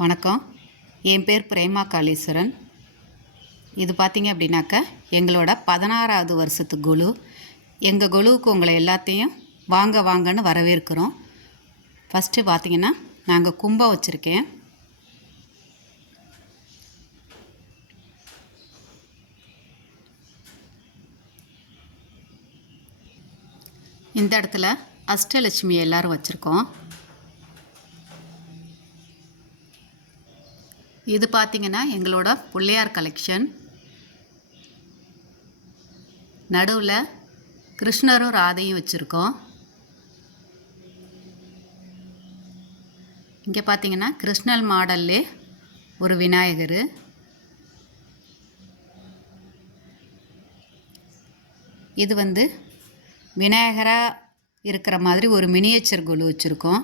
வணக்கம். என் பேர் பிரேமா காளீஸ்வரன். இது பார்த்திங்க அப்படின்னாக்கா எங்களோட 16வது வருஷத்து குழு. எங்கள் குழுவுக்கு உங்களை எல்லாத்தையும் வாங்க வாங்கன்னு வரவேற்கிறோம். ஃபஸ்ட்டு பார்த்திங்கன்னா நாங்கள் கும்பம் வச்சுருக்கேன். இந்த இடத்துல அஷ்டலட்சுமி எல்லோரும் வச்சுருக்கோம். இது பார்த்திங்கன்னா எங்களோட பிள்ளையார் கலெக்ஷன். நடுவில் கிருஷ்ணரும் ராதையும் வச்சுருக்கோம். இங்கே பார்த்திங்கன்னா கிருஷ்ணர் மாடல்லே ஒரு விநாயகர். இது விநாயகராக இருக்கிற மாதிரி ஒரு மினியேச்சர் குழு வச்சுருக்கோம்.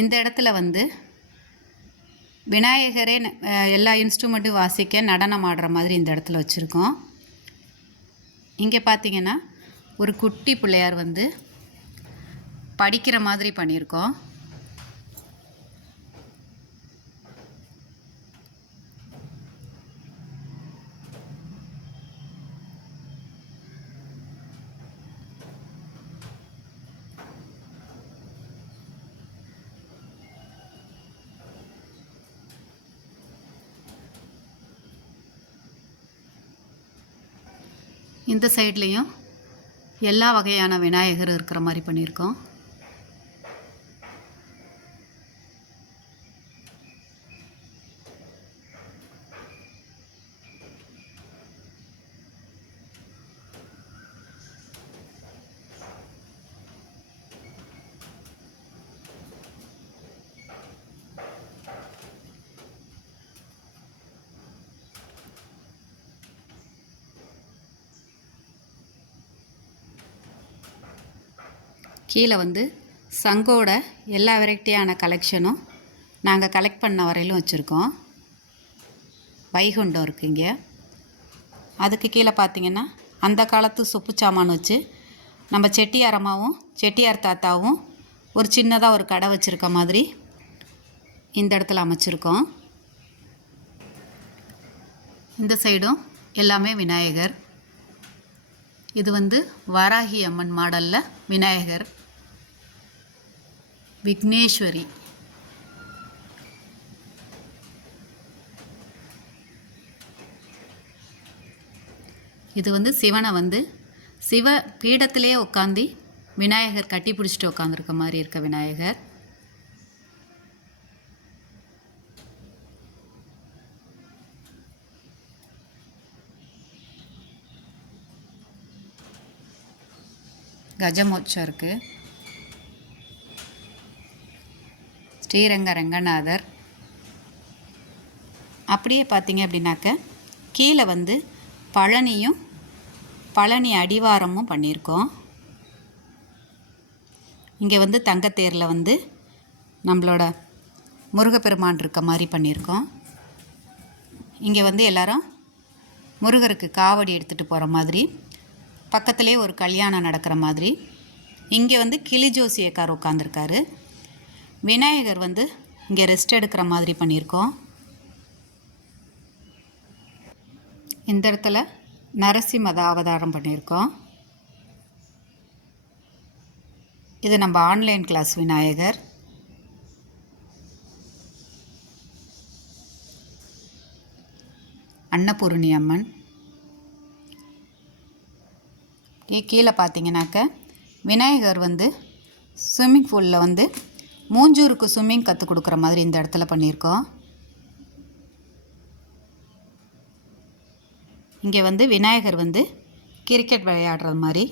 இந்த இடத்துல விநாயகரே எல்லா இன்ஸ்ட்ருமெண்ட்டும் வாசிக்க நடனம் ஆடுற மாதிரி இந்த இடத்துல வச்சுருக்கோம். இங்கே பார்த்திங்கன்னா ஒரு குட்டி பிள்ளையார் படிக்கிற மாதிரி பண்ணியிருக்கோம். இந்த சைட்லேயும் எல்லா வகையான விநாயகர் இருக்கிற மாதிரி பண்ணியிருக்கோம். கீழே சங்கோட எல்லா வெரைட்டியான கலெக்ஷனும் நாங்கள் கலெக்ட் பண்ண வரையிலும் வச்சுருக்கோம். வைகுண்டம் இருக்குது இங்கே. அதுக்கு கீழே பார்த்திங்கன்னா அந்த காலத்து சொப்பு சாமான் வச்சு நம்ம செட்டியார் அம்மாவும் செட்டியார் தாத்தாவும் ஒரு சின்னதாக ஒரு கடை வச்சுருக்க மாதிரி இந்த இடத்துல அமைச்சிருக்கோம். இந்த சைடும் எல்லாமே விநாயகர். இது வராகி அம்மன் மாடலில் விநாயகர். விக்னேஸ்வரி. இது சிவனை சிவ பீடத்திலே உட்காந்து விநாயகர் கட்டி பிடிச்சிட்டு உட்காந்துருக்க மாதிரி இருக்க விநாயகர். கஜமோட்சம் இருக்குது. ஸ்ரீரங்க ரங்கநாதர். அப்படியே பார்த்திங்க அப்படின்னாக்க கீழே பழனியும் பழனி அடிவாரமும் பண்ணியிருக்கோம். இங்கே தங்கத்தேரில் நம்மளோட முருகப்பெருமான் இருக்க மாதிரி பண்ணியிருக்கோம். இங்கே எல்லோரும் முருகருக்கு காவடி எடுத்துகிட்டு போகிற மாதிரி, பக்கத்துலேயே ஒரு கல்யாணம் நடக்கிற மாதிரி. இங்கே கிளி ஜோசியக்கார் உட்காந்துருக்காரு. விநாயகர் இங்கே ரெஸ்ட் எடுக்கிற மாதிரி பண்ணியிருக்கோம். இந்த இடத்துல நரசிம்ம அவதாரம் பண்ணியிருக்கோம். இது நம்ம ஆன்லைன் கிளாஸ் விநாயகர். அன்னபூரணி அம்மன். கீழே பார்த்தீங்கன்னாக்க விநாயகர் ஸ்விம்மிங் பூலில் மூஞ்சூருக்கு ஸ்விம்மிங் கற்றுக் கொடுக்குற மாதிரி இந்த இடத்துல பண்ணியிருக்கோம். இங்கே விநாயகர் கிரிக்கெட் விளையாடுற மாதிரி.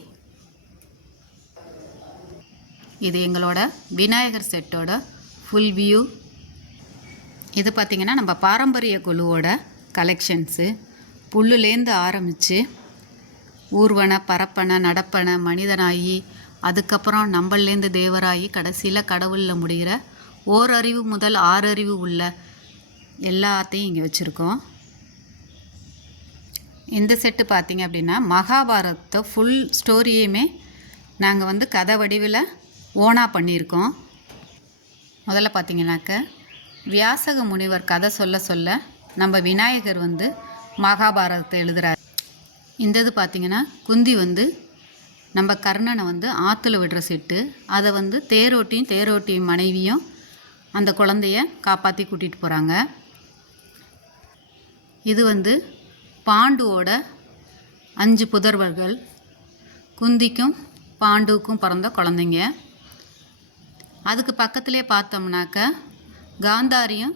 இது எங்களோட விநாயகர் செட்டோட ஃபுல் வியூ. இது பார்த்திங்கன்னா நம்ம பாரம்பரிய குழுவோட கலெக்ஷன்ஸு. புல்லுலேருந்து ஆரம்பித்து ஊர்வன, பரப்பன, நடப்பன, மனிதனாகி, அதுக்கப்புறம் நம்மள்லேருந்து தேவராகி, கடைசியில் கடவுளில் முடிகிற ஓரறிவு முதல் 6 அறிவு உள்ள எல்லாத்தையும் இங்கே வச்சுருக்கோம். இந்த செட்டு பார்த்திங்க அப்படின்னா மகாபாரத ஃபுல் ஸ்டோரியுமே நாங்கள் கதை வடிவில் ஓனாக பண்ணியிருக்கோம். முதல்ல பார்த்திங்கனாக்க வியாசக முனிவர் கதை சொல்ல சொல்ல நம்ம விநாயகர் வந்து மகாபாரதத்தை எழுதுகிறார். இந்த இது பார்த்திங்கன்னா குந்தி வந்து நம்ம கர்ணனை வந்து ஆற்றுல விடுற செட்டு. அதை வந்து தேரோட்டியும் மனைவியும் அந்த குழந்தைய காப்பாற்றி கூட்டிகிட்டு போகிறாங்க. இது வந்து பாண்டுவோட 5 புதர்வர்கள். குந்திக்கும் பாண்டுவுக்கும் பிறந்த குழந்தைங்க. அதுக்கு பக்கத்துலேயே பார்த்தோம்னாக்க காந்தாரியும்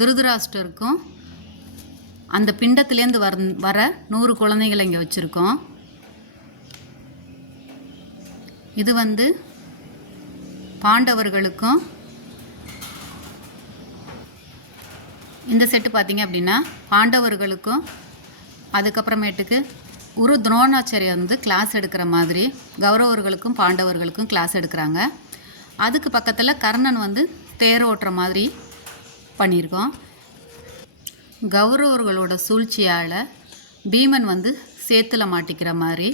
திருதராஷ்டருக்கும் அந்த பிண்டத்துலேருந்து வர 100 குழந்தைகளை இங்கே வச்சுருக்கோம். இது வந்து பாண்டவர்களுக்கும் இந்த செட்டு பார்த்திங்க அப்படின்னா பாண்டவர்களுக்கும் அதுக்கப்புறமேட்டுக்கு குரு துரோணாச்சாரியார் வந்து கிளாஸ் எடுக்கிற மாதிரி கௌரவர்களுக்கும் பாண்டவர்களுக்கும் கிளாஸ் எடுக்கிறாங்க. அதுக்கு பக்கத்தில் கர்ணன் வந்து தேர் ஓட்டுற மாதிரி பண்ணியிருக்கோம். கௌரவர்களோட சூழ்ச்சியால் பீமன் வந்து சேத்துல மாட்டிக்கிற மாதிரி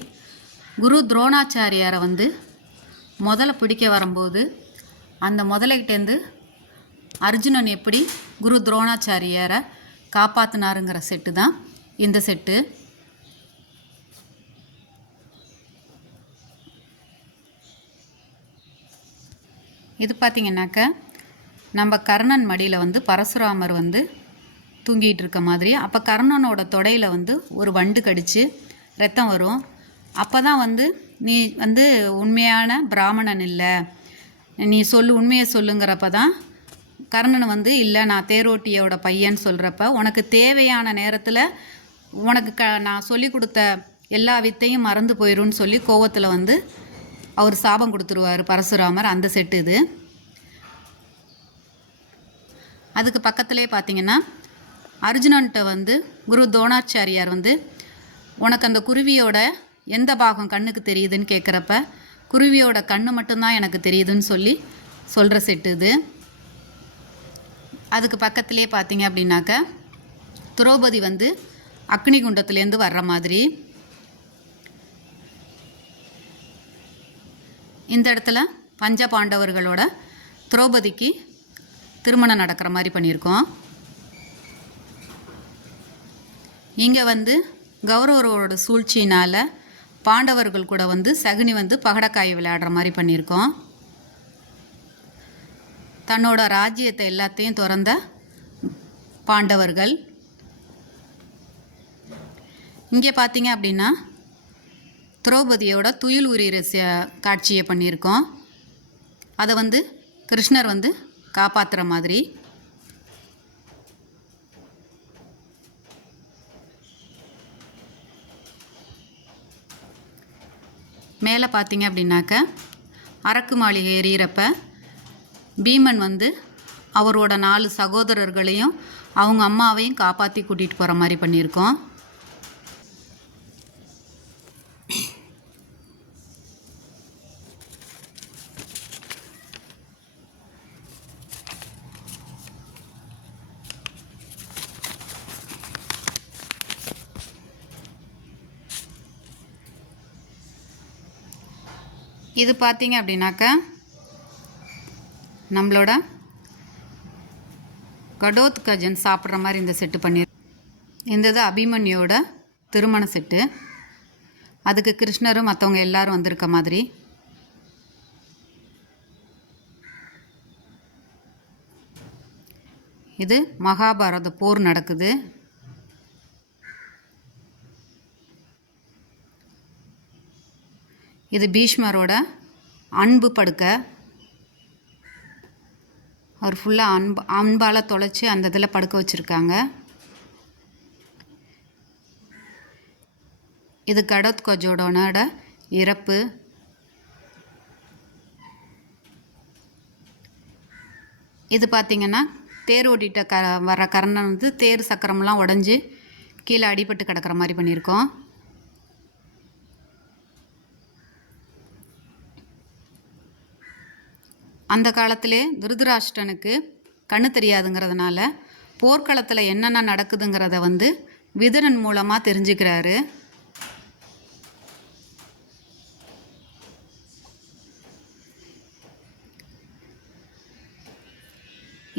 குரு துரோணாச்சாரியாரை வந்து முதல்ல பிடிக்க வரும்போது அந்த முதலைகிட்டேருந்து அர்ஜுனன் எப்படி குரு துரோணாச்சாரியாரை காப்பாற்றினாருங்கிற செட்டு தான் இந்த செட்டு. இது பார்த்திங்கனாக்க நம்ம கர்ணன் மடியில் வந்து பரசுராமர் வந்து தூங்கிட்டு இருக்க மாதிரி. அப்போ கர்ணனோட தொடையில் வந்து ஒரு வண்டு கடித்து ரத்தம் வரும். அப்போ தான் வந்து நீ வந்து உண்மையான பிராமணன் இல்லை, நீ உண்மையை சொல்லுங்கிறப்ப தான் கர்ணன் வந்து இல்லை நான் தேரோட்டியோட பையன் சொல்கிறப்ப உனக்கு தேவையான நேரத்தில் உனக்கு நான் சொல்லி கொடுத்த எல்லா வித்தையும் மறந்து போயிடும்னு சொல்லி கோவத்தில் வந்து அவர் சாபம் கொடுத்துருவார் பரசுராமர். அந்த செட்டு இது. அதுக்கு பக்கத்துலேயே பார்த்திங்கன்னா அர்ஜுனன்ட்ட வந்து குரு துரோணாச்சாரியார் வந்து உனக்கு அந்த குருவியோட எந்த பாகம் கண்ணுக்கு தெரியுதுன்னு கேட்குறப்ப குருவியோட கண்ணு மட்டும்தான் எனக்கு தெரியுதுன்னு சொல்லி சொல்கிற செட்டு இது. அதுக்கு பக்கத்துலேயே பார்த்திங்க அப்படின்னாக்க திரௌபதி வந்து அக்னி குண்டத்துலேருந்து வர்ற மாதிரி. இந்த இடத்துல பஞ்ச பாண்டவர்களோட திரௌபதிக்கு திருமணம் நடக்கிற மாதிரி பண்ணியிருக்கோம். இங்கே வந்து கௌரவரோட சூழ்ச்சியினால் பாண்டவர்கள் கூட வந்து சகுனி வந்து பகடக்காய் விளையாடுற மாதிரி பண்ணியிருக்கோம். தன்னோட ராஜ்யத்தை எல்லாத்தையும் துறந்த பாண்டவர்கள். இங்கே பார்த்தீங்க அப்படின்னா திரௌபதியோட துயில் உரிகிற காட்சியை பண்ணியிருக்கோம். அதை வந்து கிருஷ்ணர் வந்து காப்பாற்றுற மாதிரி. மேலே பார்த்தீங்க அப்படின்னாக்க அரக்கு மாளிகை எறிகிறப்ப பீமன் வந்து அவரோட 4 சகோதரர்களையும் அவங்க அம்மாவையும் காப்பாற்றி கூட்டிகிட்டு போகிற மாதிரி பண்ணியிருக்கோம். இது பார்த்தீங்க அப்படின்னாக்க நம்மளோட கடோத்கஜன் சாப்பிட்ற மாதிரி இந்த செட்டு இந்த இது அபிமன்யோட திருமண செட்டு. அதுக்கு கிருஷ்ணரும் மற்றவங்க எல்லாரும் வந்திருக்க மாதிரி. இது மகாபாரத போர் நடக்குது. இது பீஷ்மரோட அன்பு படுக்கை. அவர் ஃபுல்லாக அன்பால் தொலைச்சி அந்த இதில் படுக்க வச்சுருக்காங்க. இது கடோத்கஜோடனோட இறப்பு. இது பார்த்திங்கன்னா தேர் ஓட்டிகிட்ட வர கர்ணன் வந்து தேர் சக்கரம்லாம் உடஞ்சி கீழே அடிபட்டு கிடக்கிற மாதிரி பண்ணியிருக்கோம். அந்த காலத்திலே திருதராஷ்டிரனுக்கு கண்ணு தெரியாதுங்கிறதுனால போர்க்களத்தில் என்னென்ன நடக்குதுங்கிறத வந்து விதுரன் மூலமாக தெரிஞ்சுக்கிறாரு.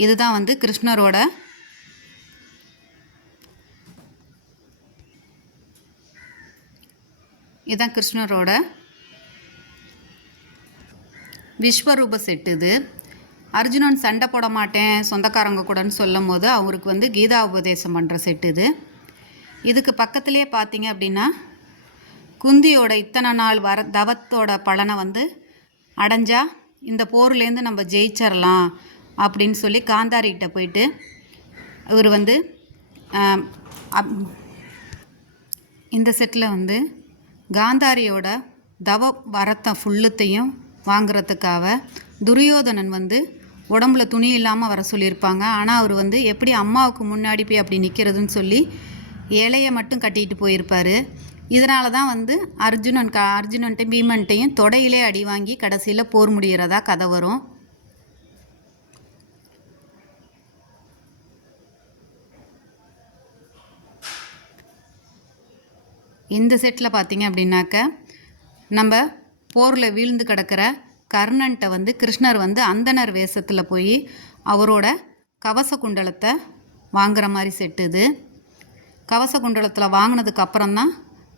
இதுதான் வந்து கிருஷ்ணரோட இதுதான் கிருஷ்ணரோட விஸ்வரூப செட்டு. இது அர்ஜுனன் சண்டை போட மாட்டேன் சொந்தக்காரங்க கூடன்னு சொல்லும் போது அவருக்கு வந்து கீதா உபதேசம் பண்ணுற செட்டு இது. இதுக்கு பக்கத்துலேயே பார்த்தீங்க அப்படின்னா குந்தியோட இத்தனை நாள் தவத்தோட பலனை வந்து அடைஞ்சா இந்த போர்லேருந்து நம்ம ஜெயிச்சிடலாம் அப்படின்னு சொல்லி காந்தாரிகிட்ட போயிட்டு இவர் வந்து இந்த செட்டில் வந்து காந்தாரியோட தவ வரத்தை ஃபுல்லுத்தையும் வாங்கிறதுக்காக துரியோதனன் வந்து உடம்புல துணி இல்லாமல் வர சொல்லியிருப்பாங்க. ஆனால் அவர் வந்து எப்படி அம்மாவுக்கு முன்னாடி போய் அப்படி நிற்கிறதுன்னு சொல்லி இலையை மட்டும் கட்டிட்டு போயிருப்பார். இதனால தான் வந்து அர்ஜுனன்ட்டையும் பீமன்ட்டையும் தொடையிலே அடி வாங்கி கடைசியில் போர் முடிகிறதா கதை வரும். இந்த செட்டில் பார்த்தீங்க அப்படின்னாக்க நம்ம போரில் வீழ்ந்து கிடக்கிற கர்ணன்ட்ட வந்து கிருஷ்ணர் வந்து அந்தனர் வேஷத்தில் போய் அவரோட கவச குண்டலத்தை வாங்குகிற மாதிரி செட்டு இது. கவச குண்டலத்தில் வாங்கினதுக்கு அப்புறம்தான்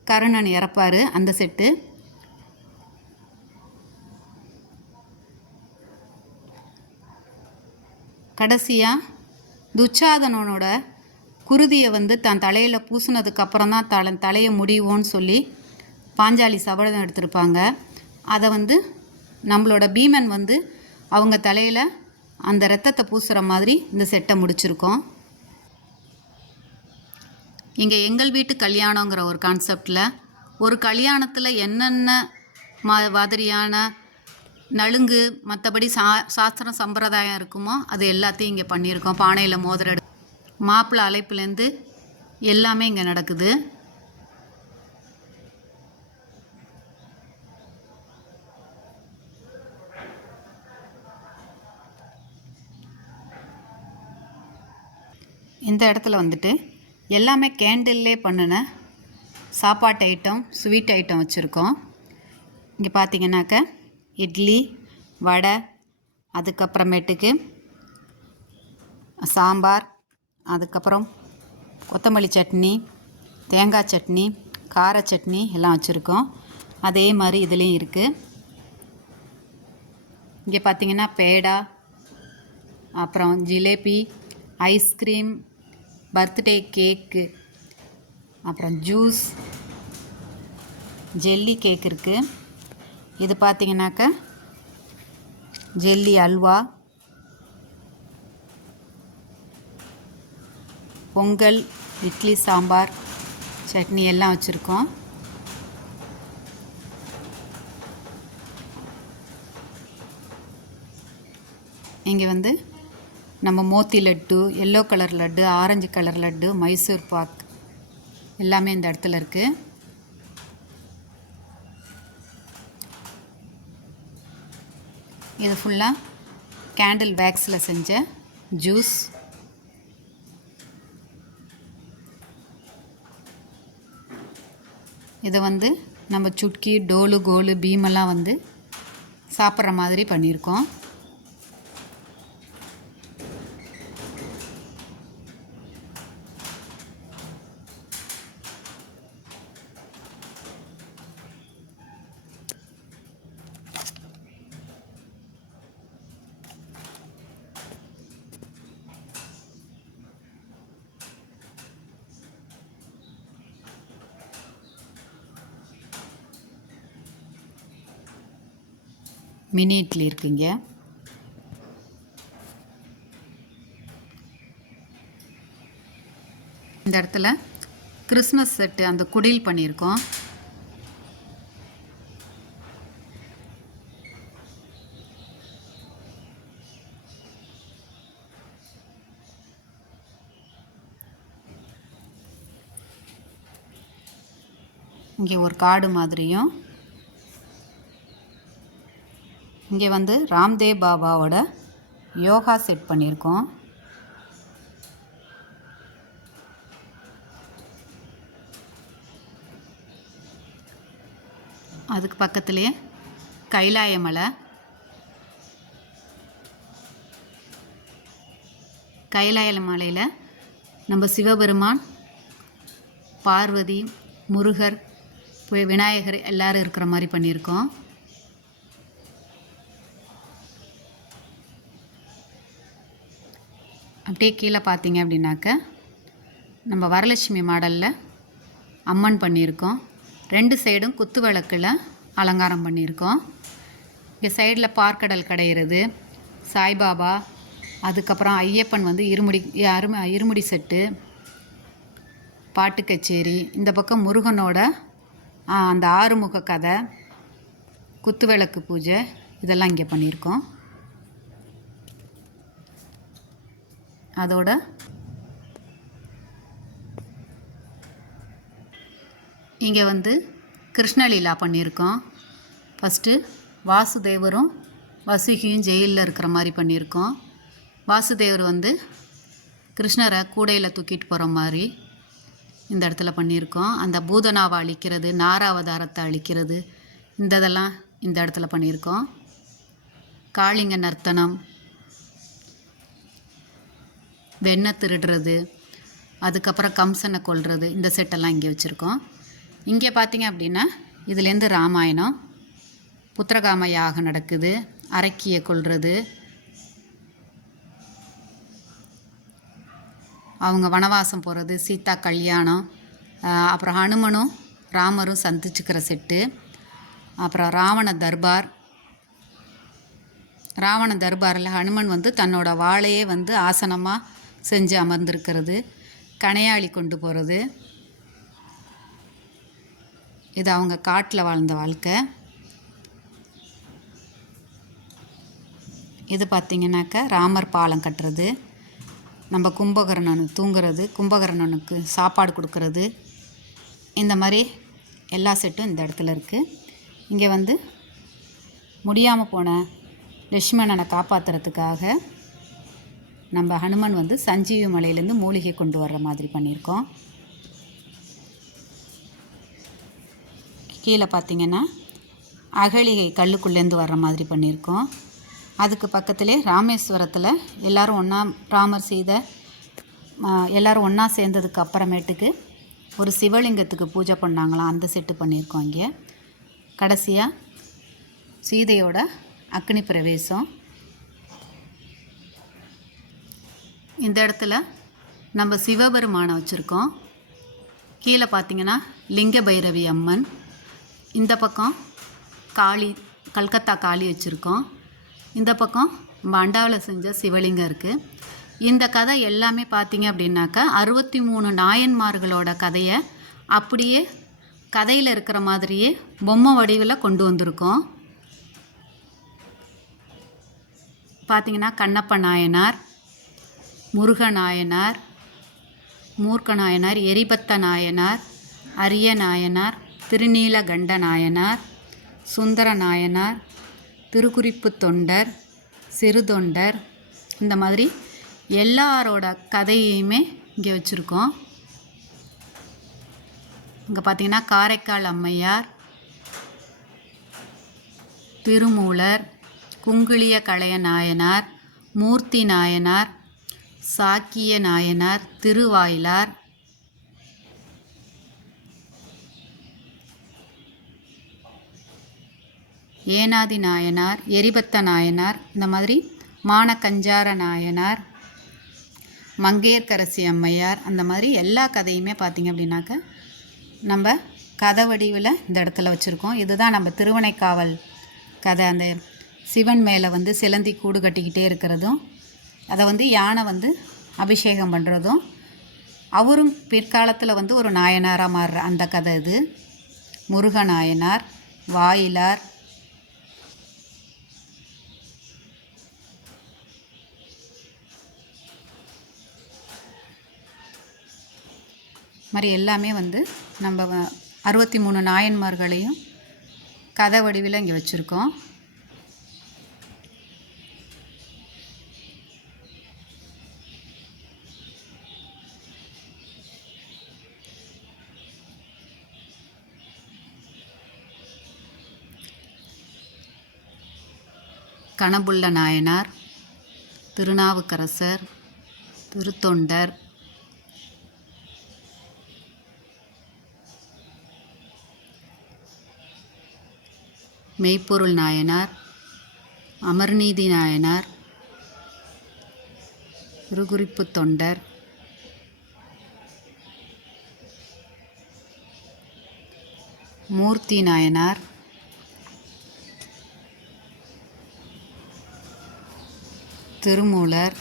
கர்ணன் இறப்பார் அந்த செட்டு. கடைசியாக துச்சாதனனோட குருதியை வந்து தன் தலையில் பூசினதுக்கப்புறம் தான் தலையை முடிவோன்னு சொல்லி பாஞ்சாலி சபதம் எடுத்திருப்பாங்க. அதை வந்து நம்மளோட பீமன் வந்து அவங்க தலையில் அந்த இரத்தத்தை பூசுகிற மாதிரி இந்த செட்டை முடிச்சிருக்கோம். இங்கே எங்கள் வீட்டு கல்யாணங்கிற ஒரு கான்செப்டில் ஒரு கல்யாணத்தில் என்னென்ன மாதிரியான நலுங்கு மற்றபடி சாஸ்திரம் சம்பிரதாயம் இருக்குமோ அது எல்லாத்தையும் இங்கே பண்ணியிருக்கோம். பானையில் மோதிர மாப்பிள்ளை அழைப்புலேருந்து எல்லாமே இங்கே நடக்குது. இந்த இடத்துல வந்துட்டு எல்லாமே கேண்டில்லே பண்ணின சாப்பாட்டு ஐட்டம் ஸ்வீட் ஐட்டம் வச்சுருக்கோம். இங்கே பார்த்தீங்கன்னாக்க இட்லி வடை, அதுக்கப்புறமேட்டுக்கு சாம்பார், அதுக்கப்புறம் கொத்தமல்லி சட்னி, தேங்காய் சட்னி, கார சட்னி எல்லாம் வச்சுருக்கோம். அதே மாதிரி இதுலேயும் இருக்குது. இங்கே பார்த்தீங்கன்னா பேடா, அப்புறம் ஜிலேபி, ஐஸ்கிரீம், பர்த்டே கேக்கு, அப்புறம் ஜூஸ், ஜெல்லி கேக் இருக்குது. இது பார்த்தீங்கன்னாக்க ஜெல்லி அல்வா, பொங்கல், இட்லி, சாம்பார், சட்னி எல்லாம் வச்சுருக்கோம். இங்கே வந்து நம்ம moti laddu, yellow colour laddu, orange colour laddu, Mysore pak எல்லாமே இந்த இடத்துல இருக்குது. இது ஃபுல்லாக கேண்டில் வேக்ஸில் செஞ்ச ஜூஸ். இதை வந்து நம்ம சுட்கி, டோலு, கோலு, பீமெல்லாம் வந்து சாப்பிட்ற மாதிரி பண்ணியிருக்கோம். மினி இட்லி இருக்குங்க. இந்த இடத்துல கிறிஸ்மஸ் செட்டு அந்த குடில் பண்ணியிருக்கோம். இங்கே ஒரு காடு மாதிரியும், இங்கே வந்து ராம்தேவ் பாபாவோட யோகா செட் பண்ணியிருக்கோம். அதுக்கு பக்கத்துலேயே கைலாய மலை, கைலாய மலையில் நம்ம சிவபெருமான், பார்வதி, முருகர், விநாயகர் எல்லோரும் இருக்கிற மாதிரி பண்ணியிருக்கோம். அப்படியே கீழே பார்த்தீங்க அப்படின்னாக்க நம்ம வரலட்சுமி மாடலில் அம்மன் பண்ணியிருக்கோம். 2 சைடும் குத்து விளக்கில் அலங்காரம் பண்ணியிருக்கோம். இங்கே சைடில் பார்க்கடல் கடையிறது, சாய்பாபா, அதுக்கப்புறம் ஐயப்பன் வந்து இருமுடி செட்டு, பாட்டு கச்சேரி, இந்த பக்கம் முருகனோட அந்த ஆறுமுக கதை, குத்து விளக்கு பூஜை இதெல்லாம் இங்கே பண்ணியிருக்கோம். அதோட இங்கே வந்து கிருஷ்ணலீலா பண்ணியிருக்கோம். ஃபஸ்ட்டு வாசுதேவரும் வசுகியும் ஜெயிலில் இருக்கிற மாதிரி பண்ணியிருக்கோம். வாசுதேவர் வந்து கிருஷ்ணரை கூடையில் தூக்கிட்டு போகிற மாதிரி இந்த இடத்துல பண்ணியிருக்கோம். அந்த பூதனாவை அழிக்கிறது, நாராவதாரத்தை அழிக்கிறது, இதெல்லாம் இந்த இடத்துல பண்ணியிருக்கோம். காளிங்க நர்த்தனம், வெண்ணெய் திருடுறது, அதுக்கப்புறம் கம்சனை கொல்றது, இந்த செட்டெல்லாம் இங்கே வச்சுருக்கோம். இங்கே பார்த்தீங்க அப்படின்னா இதுலேருந்து ராமாயணம், புத்திரகாம யாகம் நடக்குது, அரக்கியை கொல்றது, அவங்க வனவாசம் போகிறது, சீதா கல்யாணம், அப்புறம் ஹனுமனும் ராமரும் சந்திச்சுக்கிற செட்டு, அப்புறம் ராவண தர்பாரில் ஹனுமன் வந்து தன்னோட வாளையே வந்து ஆசனமாக செஞ்சு அமர்ந்திருக்கிறது, கணையாளி கொண்டு போகிறது. இது அவங்க காட்டில் வாழ்ந்த வாழ்க்கை. இது பார்த்திங்கனாக்கா ராமர் பாலம் கட்டுறது, நம்ம கும்பகர்ணனுக்கு தூங்குறது, கும்பகர்ணனுக்கு சாப்பாடு கொடுக்கறது, இந்த மாதிரி எல்லா செட்டும் இந்த இடத்துல இருக்குது. இங்கே வந்து முடியாமல் போன லக்ஷ்மணனை காப்பாற்றுறதுக்காக நம்ம ஹனுமன் வந்து சஞ்சீவி மலையிலேருந்து மூலிகை கொண்டு வர்ற மாதிரி பண்ணியிருக்கோம். கீழே பார்த்திங்கன்னா அகலிகை கல்லுக்குள்ளேருந்து வர்ற மாதிரி பண்ணியிருக்கோம். அதுக்கு பக்கத்திலே ராமேஸ்வரத்தில் எல்லோரும் ஒன்றா சேர்ந்ததுக்கு அப்புறமேட்டுக்கு ஒரு சிவலிங்கத்துக்கு பூஜை பண்ணாங்களாம், அந்த செட்டு பண்ணியிருக்கோம். இங்கே கடைசியாக சீதையோட அக்னி பிரவேசம். இந்த இடத்துல நம்ம சிவபெருமானை வச்சுருக்கோம். கீழே பார்த்திங்கன்னா லிங்க பைரவி அம்மன், இந்த பக்கம் காளி, கல்கத்தா காளி வச்சுருக்கோம். இந்த பக்கம் மண்டாவில் செஞ்ச சிவலிங்கம் இருக்குது. இந்த கதை எல்லாமே பார்த்திங்க அப்படின்னாக்கா 63 நாயன்மார்களோட கதையை அப்படியே கதையில் இருக்கிற மாதிரியே பொம்மை வடிவில் கொண்டு வந்திருக்கோம். பார்த்திங்கன்னா கண்ணப்ப நாயனார், முருக நாயனார், மூர்க்க நாயனார், எரிபத்த நாயனார், அரிய நாயனார், திருநீலகண்ட நாயனார், சுந்தர நாயனார், திருக்குறிப்பு தொண்டர், சிறு தொண்டர், இந்த மாதிரி எல்லாரோட கதையுமே இங்கே வச்சுருக்கோம். இங்கே பார்த்திங்கன்னா காரைக்கால் அம்மையார், திருமூலர், குங்குளிய களைய நாயனார், மூர்த்தி நாயனார், சாக்கிய நாயனார், திருவாயிலார், ஏனாதி நாயனார், எரிபத்த நாயனார், இந்த மாதிரி மானக்கஞ்சார நாயனார், மங்கையர்க்கரசி அம்மையார், அந்த மாதிரி எல்லா கதையுமே பார்த்திங்க அப்படின்னாக்க நம்ம கதை வடிவில் இந்த இடத்துல வச்சுருக்கோம். இதுதான் நம்ம திருவனைக்காவல் கதை. அந்த சிவன் மேலே வந்து சிலந்தி கூடு கட்டிக்கிட்டே இருக்கிறதும், அதை வந்து யானை வந்து அபிஷேகம் பண்ணுறதும், அவரும் பிற்காலத்தில் வந்து ஒரு நாயனாராக மாறுற அந்த கதை இது. முருக நாயனார், வாயிலார், மாதிரி எல்லாமே வந்து நம்ம 63 நாயன்மார்களையும் கதை வடிவில் இங்கே வச்சுருக்கோம். கணபுள்ள நாயனார், திருநாவுக்கரசர், திருத்தொண்டர், மெய்ப்பொருள் நாயனார், அமர்நீதி நாயனார், திருக்குறிப்பு தொண்டர், மூர்த்தி நாயனார், திருமூலர்,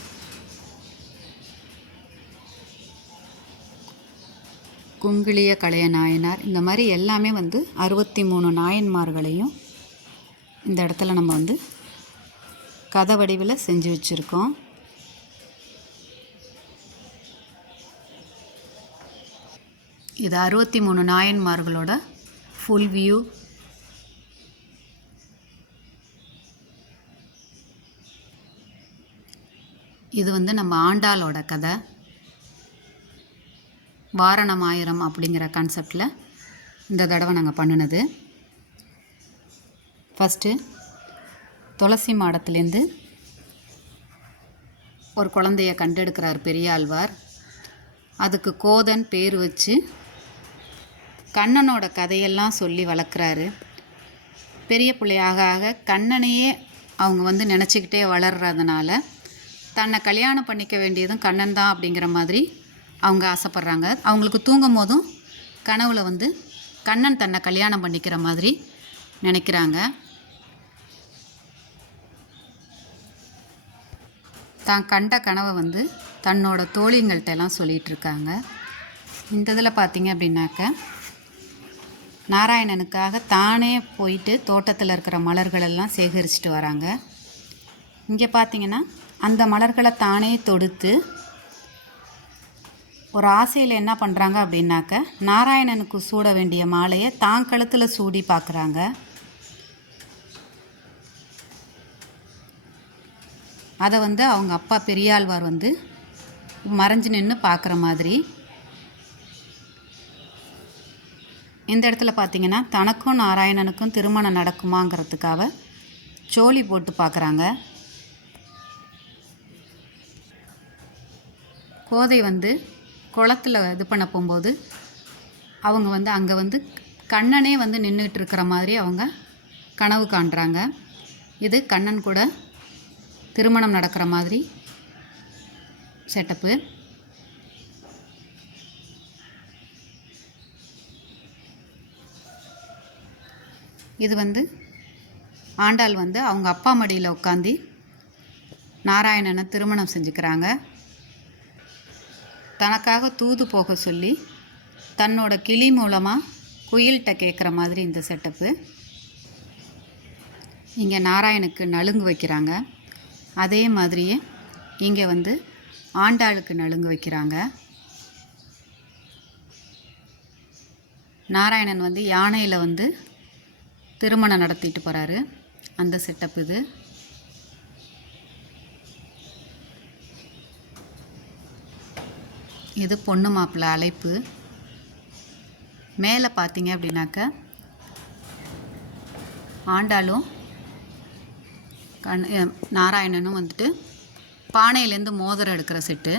குங்கிலிய கலைய நாயனார். இந்த மாதிரி எல்லாமே 63 நாயன்மார்களையும் இந்த இடத்துல நம்ம கதை வடிவில் செஞ்சு வச்சுருக்கோம். இது 63 நாயன்மார்களோட ஃபுல் வியூ. இது நம்ம ஆண்டாளோட கதை. வாரணம் ஆயிரம் அப்படிங்கிற கான்செப்டில் இந்த தடவை நாங்கள் பண்ணினது. ஃபஸ்ட்டு துளசி மாடத்துலேருந்து ஒரு குழந்தைய கண்டெடுக்கிறார் பெரியாழ்வார். அதுக்கு கோதன் பேர் வச்சு கண்ணனோட கதையெல்லாம் சொல்லி வளர்க்குறாரு. பெரிய பிள்ளையாக ஆக கண்ணனையே அவங்க நினச்சிக்கிட்டே வளர்றதுனால தன்னை கல்யாணம் பண்ணிக்க வேண்டியதும் கண்ணன் தான் அப்படிங்கிற மாதிரி அவங்க ஆசைப்பட்றாங்க. அவங்களுக்கு தூங்கும் போதும் கனவுல கண்ணன் தன்னை கல்யாணம் பண்ணிக்கிற மாதிரி நினைக்கிறாங்க. தான் கண்ட கனவை தன்னோட தோழிங்கள்கிட்டலாம் சொல்லிகிட்ருக்காங்க. இந்த இதில் பார்த்திங்க அப்படின்னாக்க நாராயணனுக்காக தானே போயிட்டு தோட்டத்தில் இருக்கிற மலர்களெல்லாம் சேகரிச்சுட்டு வராங்க. இங்கே பார்த்திங்கன்னா அந்த மலர்களை தானே தொடுத்து ஒரு ஆசையில் என்ன பண்ணுறாங்க அப்படின்னாக்க நாராயணனுக்கு சூட வேண்டிய மாலையை தான் கழுத்தில் சூடி பார்க்குறாங்க. அதை அவங்க அப்பா பெரியாழ்வார் மறைஞ்சு நின்று பார்க்குற மாதிரி. இந்த இடத்துல பார்த்திங்கன்னா தனக்கும் நாராயணனுக்கும் திருமணம் நடக்குமாங்கிறதுக்காக சோழி போட்டு பார்க்குறாங்க. கோதை குளத்தில் இது பண்ண போகும்போது அவங்க அங்கே கண்ணனே நின்றுட்டு இருக்கிற மாதிரி அவங்க கனவு காண்றாங்க. இது கண்ணன் கூட திருமணம் நடக்கிற மாதிரி செட்டப்பு. இது ஆண்டாள் அவங்க அப்பா மடியில் உட்காந்து நாராயணனை திருமணம் செஞ்சுக்கிறாங்க. தனக்காக தூது போக சொல்லி தன்னோட கிளி மூலமாக குயில்கிட்ட கேட்குற மாதிரி இந்த செட்டப்பு. இங்கே நாராயணுக்கு நலுங்கு வைக்கிறாங்க. அதே மாதிரியே இங்கே ஆண்டாளுக்கு நலுங்கு வைக்கிறாங்க. நாராயணன் யானையில் திருமணம் நடத்திட்டு போகிறாரு. அந்த செட்டப் இது. இது பொண்ணு மாப்பிள்ளை அழைப்பு. மேலே பார்த்தீங்க அப்படின்னாக்க ஆண்டாளும் நாராயணனும் பானையிலேருந்து மோதிரம் எடுக்கிற செட்டு.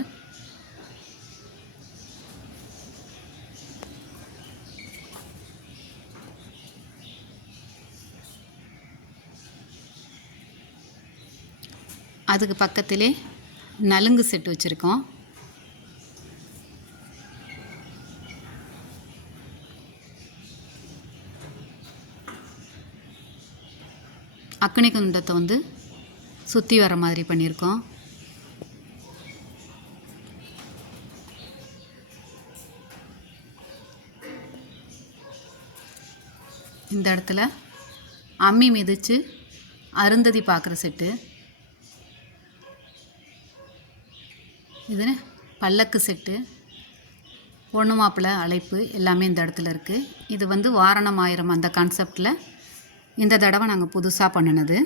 அதுக்கு பக்கத்திலே நலுங்கு செட்டு வச்சுருக்கோம். அக்னி குண்டத்தை சுற்றி வர மாதிரி பண்ணியிருக்கோம். இந்த இடத்துல அம்மி மிதித்து அருந்ததி பார்க்குற செட்டு. இது பல்லக்கு செட்டு, பொண்ணு மாப்பிள்ளை அழைப்பு எல்லாமே இந்த இடத்துல இருக்குது. இது வாரணம் ஆயிரம் அந்த கான்செப்டில் இந்த தடவை நாங்கள் புதுசாக பண்ணினது.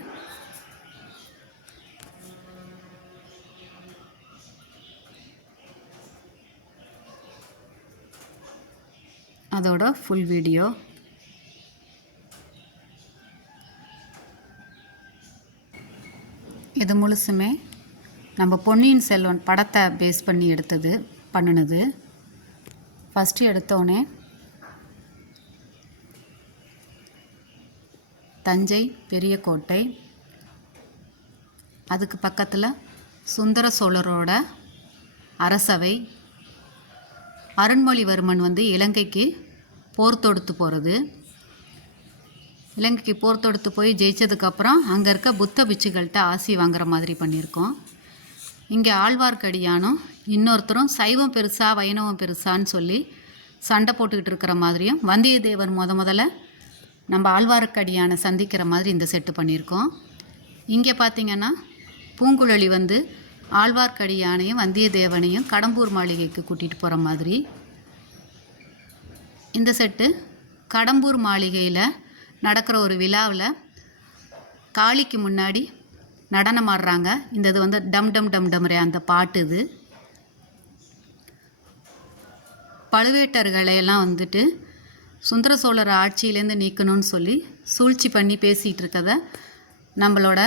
அதோட ஃபுல் வீடியோ. இது முழுசுமே நம்ம பொன்னியின் செல்வன் படத்தை பேஸ் பண்ணி பண்ணினது. ஃபஸ்ட்டு எடுத்தோடனே தஞ்சை பெரிய கோட்டை, அதுக்கு பக்கத்தில் சுந்தர சோழரோட அரசவை, அருண்மொழிவர்மன் இலங்கைக்கு போர் தொடுத்து போகிறது. இலங்கைக்கு போர் தொடுத்து போய் ஜெயித்ததுக்கப்புறம் அங்கே இருக்க புத்த பிட்சுகள்கிட்ட ஆசி வாங்குற மாதிரி பண்ணியிருக்கோம். இங்கே ஆழ்வார்க்கடியானும் இன்னொருத்தரும் சைவம் பெருசா வைணவம் பெருசான்னு சொல்லி சண்டை போட்டுக்கிட்டு இருக்கிற மாதிரியும் வந்தியத்தேவன் முதல்ல நம்ம ஆழ்வார்க்கடியானை சந்திக்கிற மாதிரி இந்த செட்டு பண்ணியிருக்கோம். இங்கே பார்த்திங்கன்னா பூங்குழலி ஆழ்வார்க்கடியானையும் வந்தியத்தேவனையும் கடம்பூர் மாளிகைக்கு கூட்டிகிட்டு போகிற மாதிரி இந்த செட்டு. கடம்பூர் மாளிகையில் நடக்கிற ஒரு விழாவில் காளிக்கு முன்னாடி நடனம் ஆடுறாங்க. இந்த இது டம் டம் டம் டம்ரே அந்த பாட்டு. இது பழுவேட்டர்களையெல்லாம் சுந்தர சோழர் ஆட்சியிலேருந்து நீக்கணும்னு சொல்லி சூழ்ச்சி பண்ணி பேசிகிட்டு இருக்கதை நம்மளோட